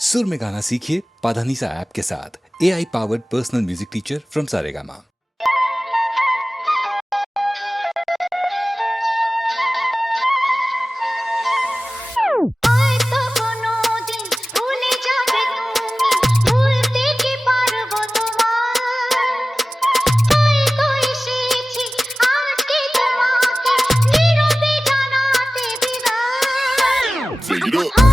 सुर में गाना सीखिए पाधानीसा ऐप के साथ। AI powered personal music teacher from Saregama. Take it up.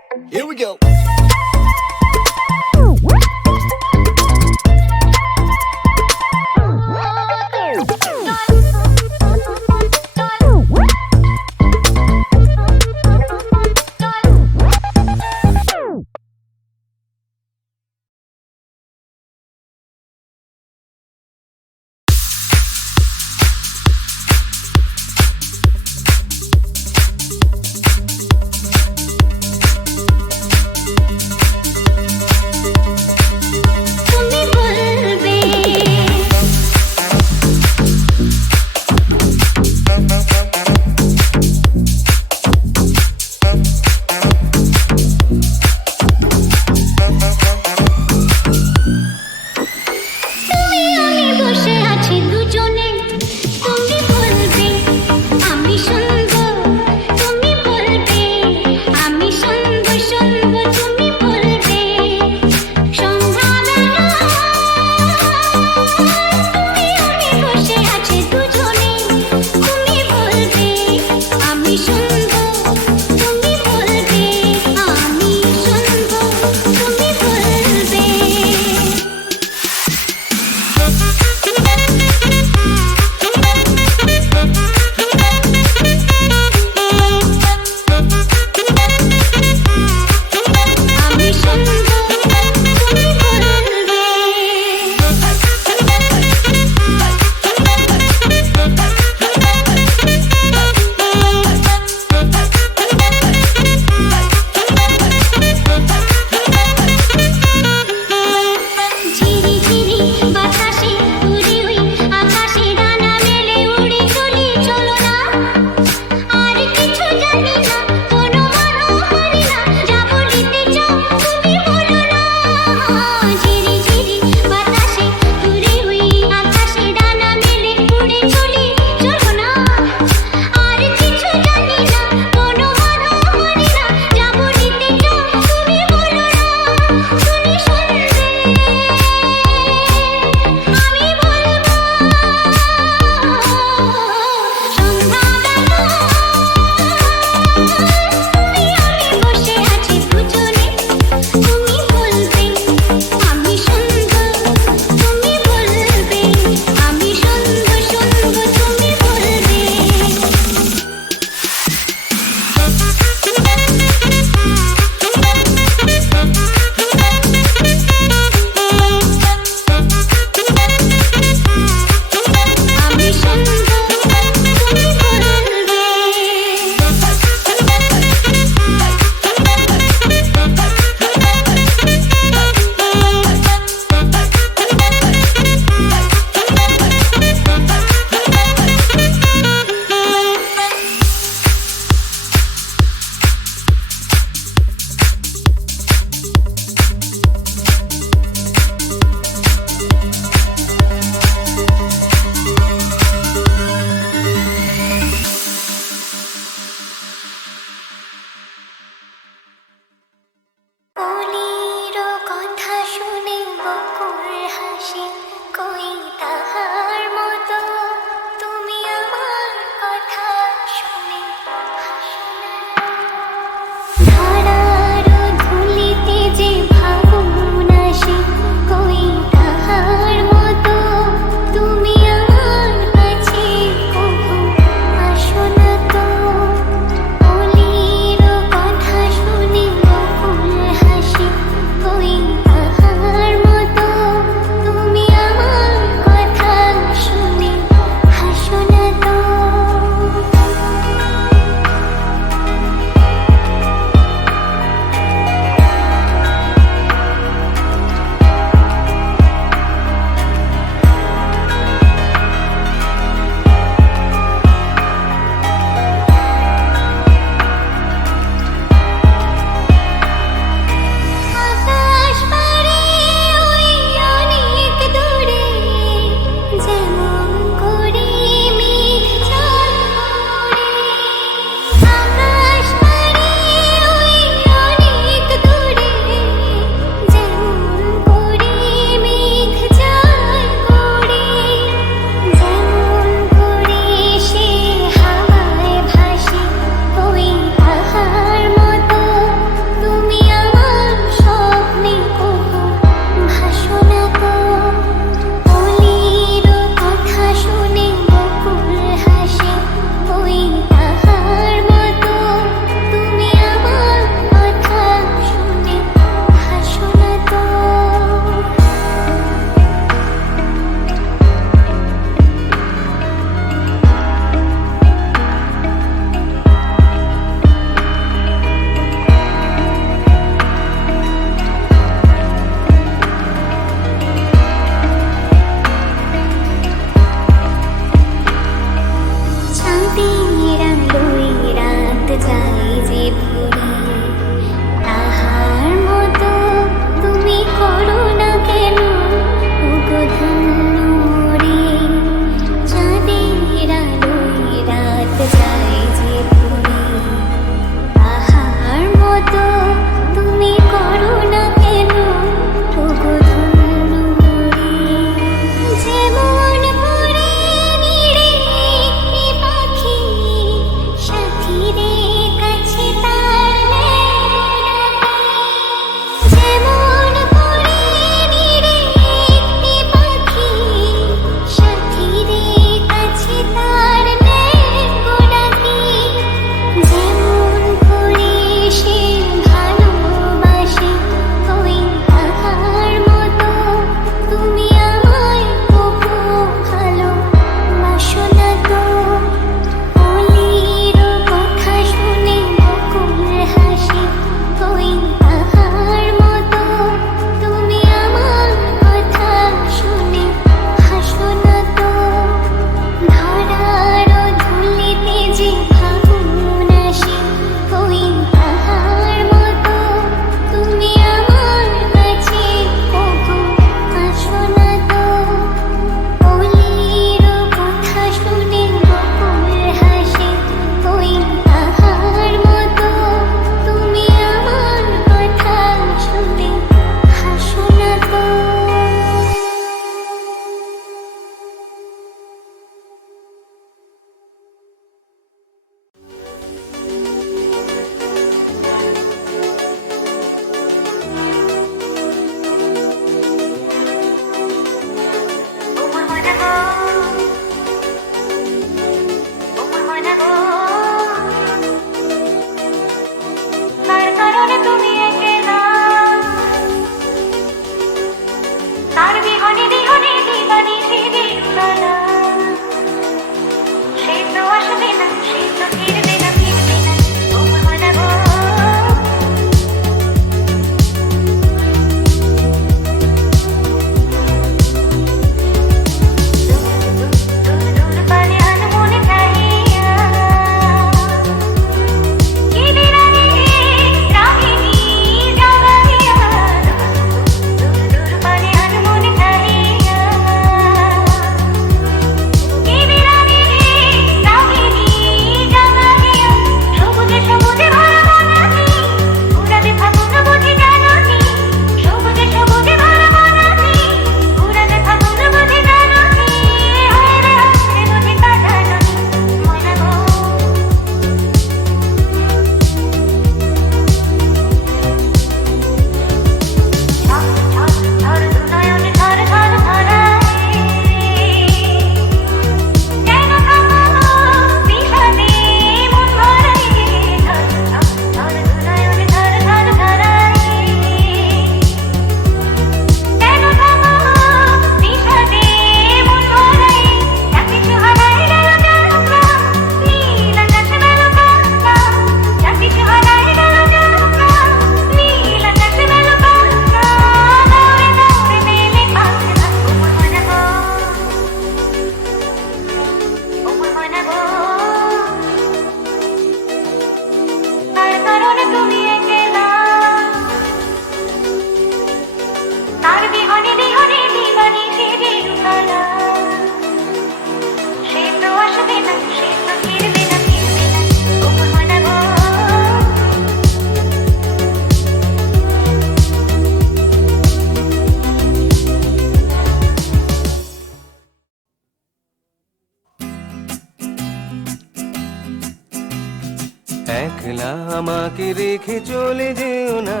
একলা আমাকে রেখে চলে যেও না,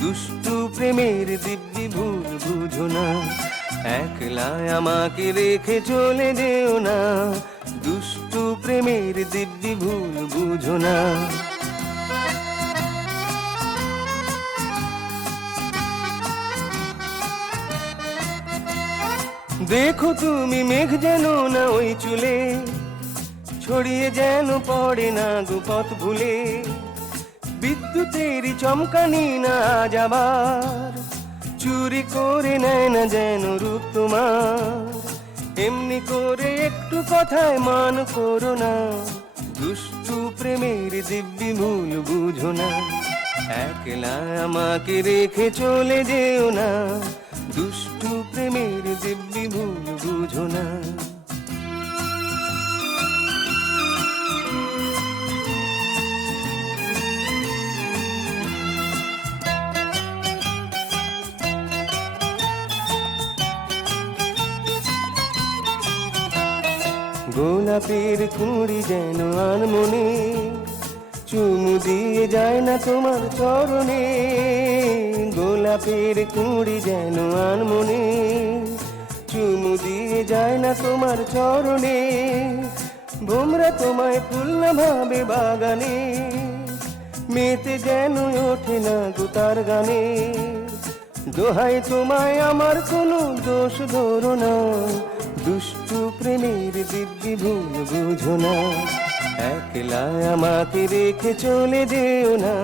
দুষ্টু প্রেমের দিব্যি ভুল বুঝো না। একলা আমাকে রেখে চলে যেও না, দুষ্টু প্রেমের দিব্যি ভুল বুঝো না। দেখো তুমি মেঘ যেন না ওই চুলে, ছড়িয়ে যেন পড়ে না গো পথ ভুলে। বিদ্যুতেরই চমকানি না আজ আবার, চুরি করে নেয় না যেন রূপ তোমার। এমনি করে একটু কথায় মান করো না, দুষ্টু প্রেমের দিব্যি ভুল বুঝো না। একলা আমাকে রেখে চলে যেও না, দুষ্টু প্রেমের দিব্যি ভুল বুঝো না। গোলাপের কুঁড়ি যেন আনমনে, চুমু দিয়ে যায় না তোমার চরণে। গোলাপের কুঁড়ি যেন আনমনে, চুমু দিয়ে যায় না তোমার চরণে। ভোমরা তোমায় ফুল না ভাবে বাগানে, মেতে যেন ওঠে না গো তার গানে। দোহাই তোমায় আমার কোনো দোষ ধরো না, দুষ্টু প্রেমের দিব্যি ভুল বুঝো না। একলা আমাকে রেখে চলে যেও না,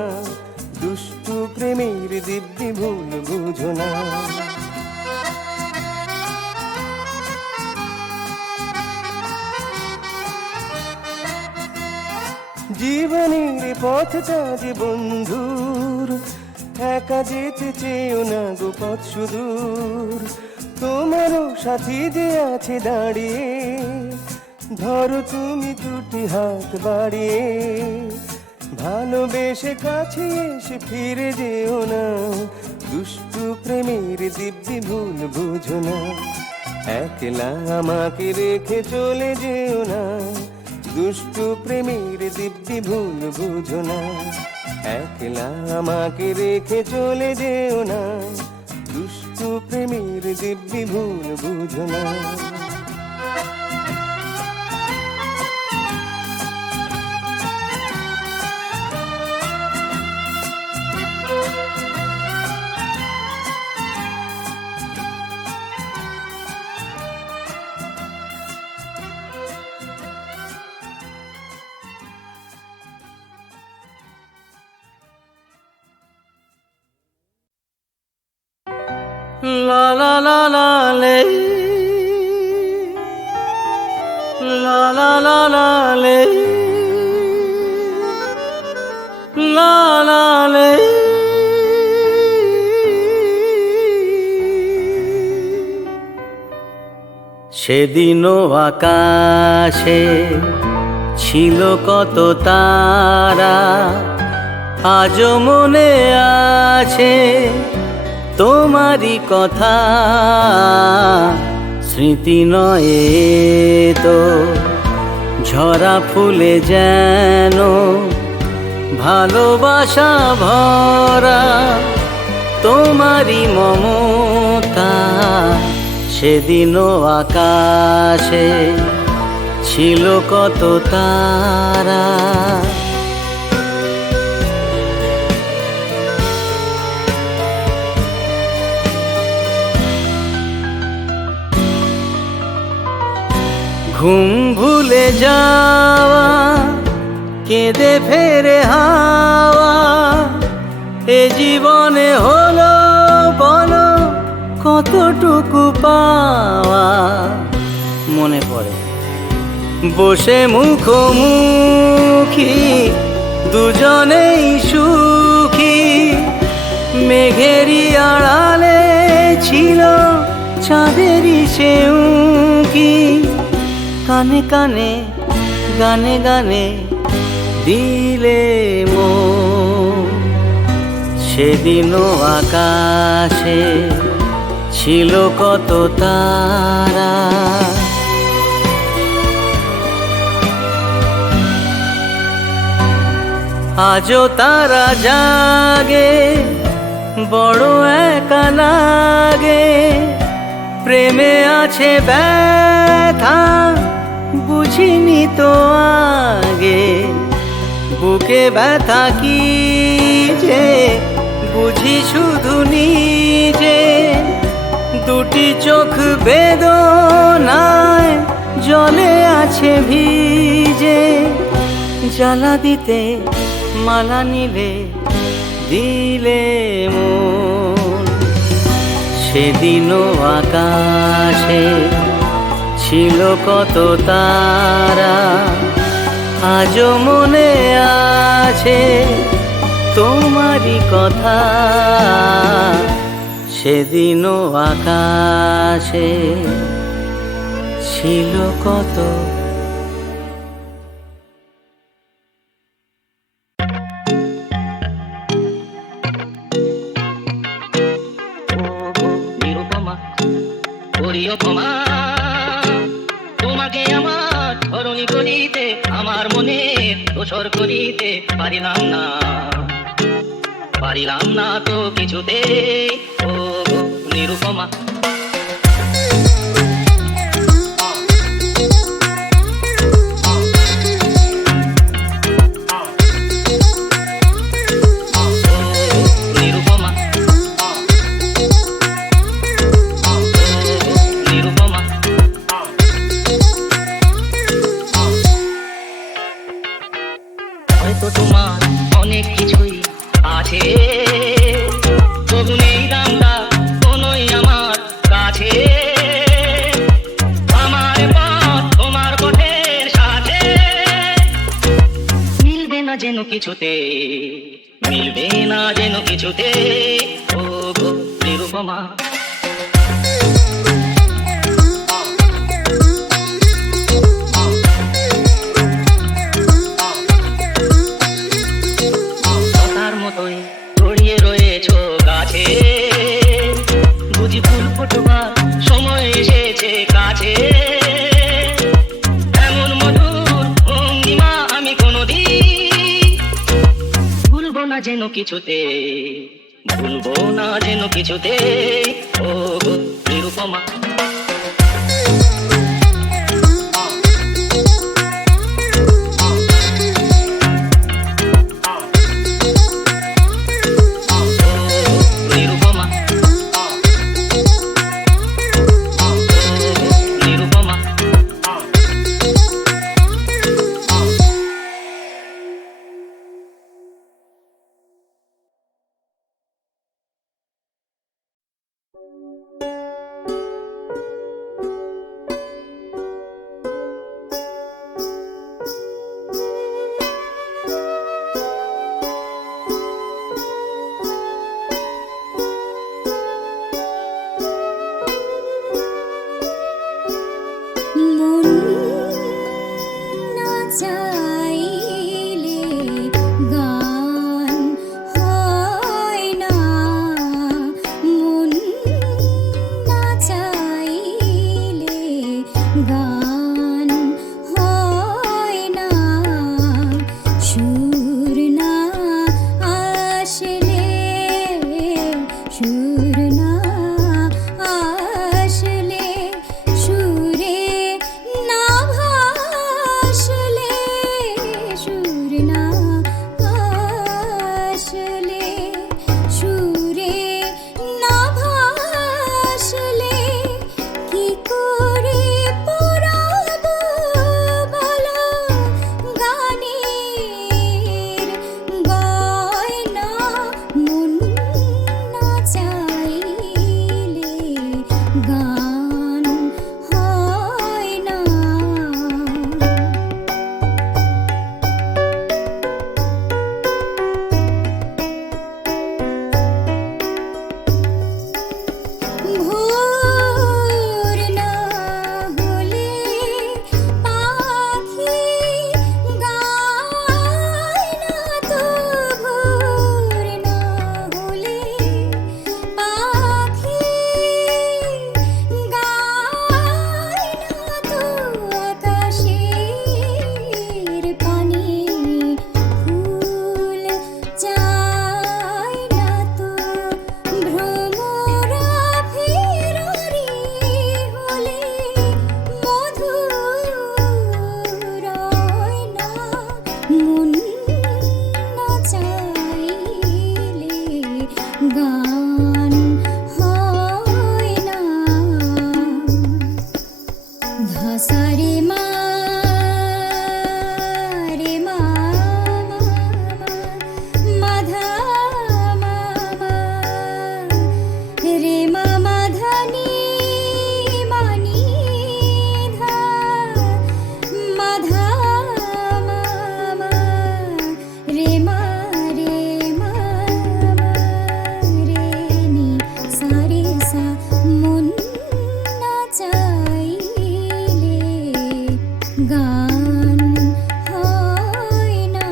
দুষ্টু প্রেমের দিব্যি ভুল বুঝো না। জীবনের পথটা যে বন্ধুর, একা যেতে চেয়েও না গো পথ সুদূর। তোমারও সাথী যে আছে দাঁড়িয়ে, ধরো তুমি দুটি হাত বাড়িয়ে। ভালোবেসে কাছে এসে ফিরে যেও না, দুষ্টু প্রেমের দিব্যি ভুল বুঝো না। একলা আমাকে রেখে চলে যেও না, দুষ্টু প্রেমের দিব্যি ভুল বুঝো না। একলা আমাকে রেখে চলে যেও না, দুষ্টু প্রেমের দিব্যি ভুল বুঝো না। La la la la le, la la la la le, la la le. সেদিনও আকাশে ছিল কত তারা, আজও মনে আছে তোমারই কথা। স্মৃতি নয় তো ঝরা ফুলে যেন ভালোবাসা ভরা, তোমারই মমতা। সেদিনও আকাশে ছিল কত তারা। ঘুম ভুলে যাওয়া, কেঁদে ফেরে হাওয়া, এ জীবনে হলো বলো কতটুকু পাওয়া। মনে পড়ে বসে মুখোমুখি দুজনেই সুখী, মেঘেরই আড়ালে ছিল চাঁদেরই সেউকি। কানে কানে গানে গানে দিলে মন, সেদিনও আকাশে ছিল কত তারা। আজও তারা জাগে, বড় একা লাগে। প্রেমে আছে ব্যথা, বুঝিনি তো আগে। বুকে ব্যথা কি যে বুঝি শুধু নিজে। দুটি চোখ বেদনায় জলে আছে ভিজে। জ্বালা দিতে মালা নিলে দিলে মন। সেদিনও আকাশে ছিল কত তারা, আজও মনে আছে তোমারই কথা। সেদিনও আকাশে ছিল কত। নিরুপমা প্রিয়তমা, তোমাকে আমার ধরণী করিতে, আমার মনে দোসর করিতে পারিলাম না তো কিছুতে। ও নিরুপমা, নিরুপমা, নিরুপমা, হয়তো তোমার অনেক কিছুই আছে, তবু নেই দামটা কোনোই আমার কাছে। আমার পথ তোমার পথের সাথে মিলবে না যেন কিছুতে, মিলবে না যেন কিছুতে। ও গো নিরুপমা, তার মতোই ছড়িয়ে রয়েছো গাছে। বুঝি ফুল ফোটবার সময় এসেছে কাছে। এমন মধুর ভঙ্গিমা আমি কোনোদিন ভুলবো না যেন কিছুতে, ভুলবো না যেন কিছুতে। ও গো নিরুপমা, নিরুপমা, নিরুপমা। গান হয় না।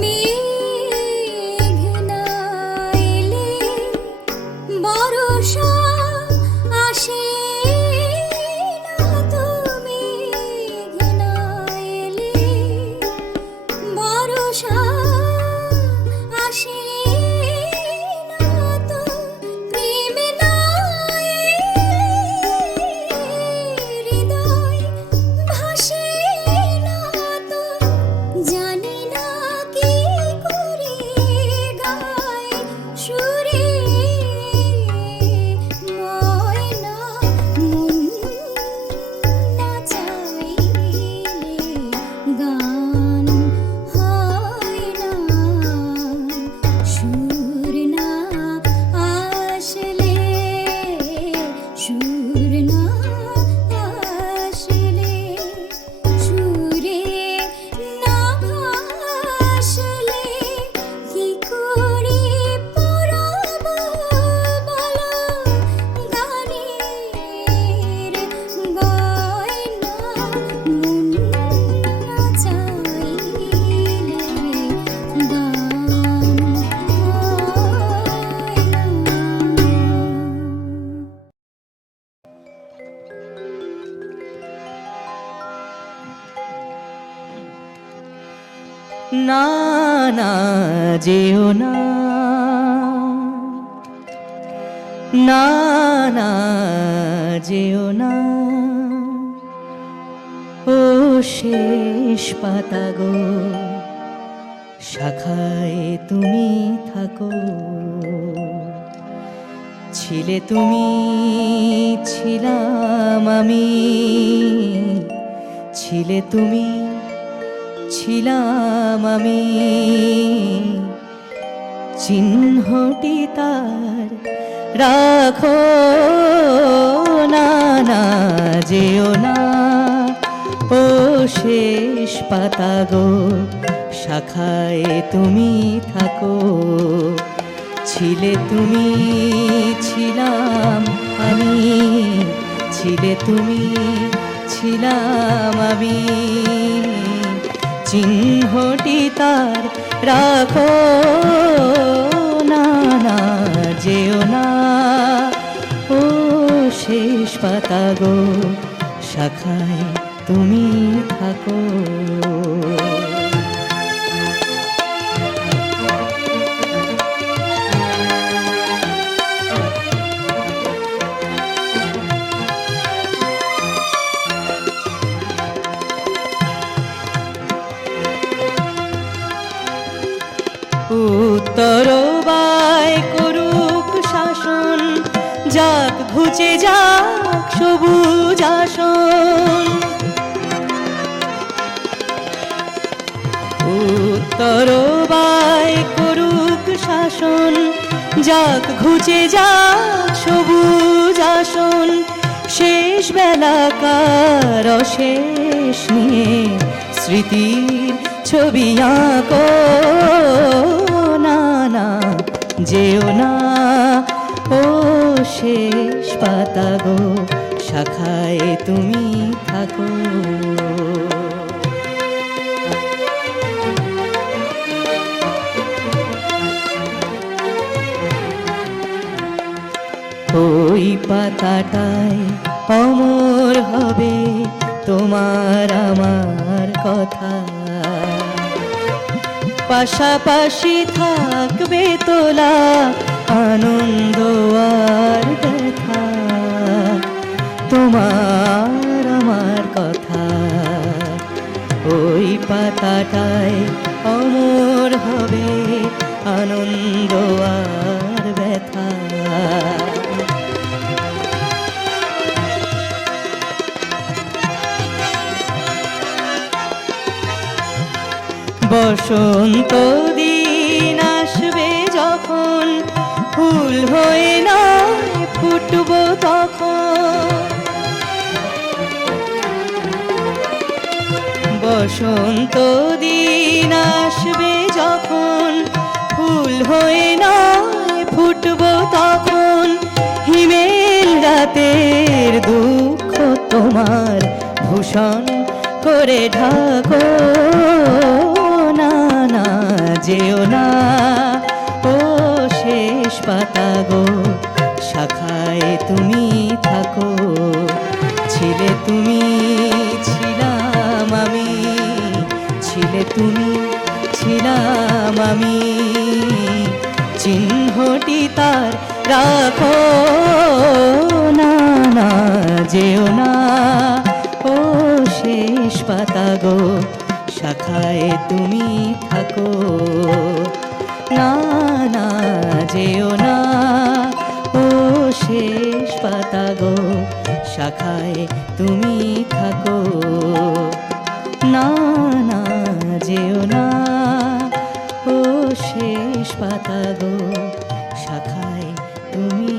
মেঘ না এলে বর্ষা আসে না, তো মেঘ না এলে বর্ষা আসে না, তো প্রেম না এলে হৃদয় ভাসে না, তো জানি না কি করে গায় সুরে ময়না। মন না চাইলে গান হয় না, সুর না আসলে, সুর না আসলে, সুরে না ভাসলে কি করে পড়াবো বলো গানের গয়না। মন না চাইলে গান হয় না। না না যেও না, না না যেও না, ও শেষ পাতা গো, শাখায় তুমি থাকো। ছিলে তুমি, ছিলাম আমি, ছিলে তুমি, ছিলাম আমি, চিহ্নটি তার রাখো। না না যেও না, ও শেষ পাতা গো, শাখায় তুমি থাকো। ছিলে তুমি, ছিলাম আমি, ছিলে তুমি, ছিলাম আমি, চিহ্নটি তার রাখো। না না যেও না, ও শেষ পাতা গো, শাখায় তুমি থাকো। উত্তর বায় করুক শাসন, যাক ঘুচে যাক সবুজ আসন। উত্তর বায় করুক শাসন, যাক ঘুচে যাক সবুজ আসন। শেষ বেলাকার অশেষ নিয়ে স্মৃতির ছবি আঁকো। না না যেও না, ও শেষ পাতা গো, শাখায় তুমি থাকো। ওই পাতাটায় অমর হবে তোমার আমার কথা। পাশাপাশি থাকবে তোলা আনন্দ আর ব্যথা। তোমার আমার কথা ওই পাতাটায় অমর হবে আনন্দ আর ব্যথা। বসন্ত দিন আসবে যখন, ফুল হয়ে নয় ফুটবো তখন। বসন্ত দিন আসবে যখন, ভীষণ করে ঢাকো, না না যেও না ও শেষ পাতা গো, শাখায় তুমি থাকো। ছিলে তুমি, ছিলাম আমি, ছিলে তুমি, ছিলাম আমি, চিহ্নটি তার রাখো, না না যেও না ও শেষ পাতা গো, শাখায় তুমি থাকো। না না যেও না ও শেষ পাতা গো, শাখায় তুমি থাকো। না না যেও না ও শেষ পাতা গো, শাখায় তুমি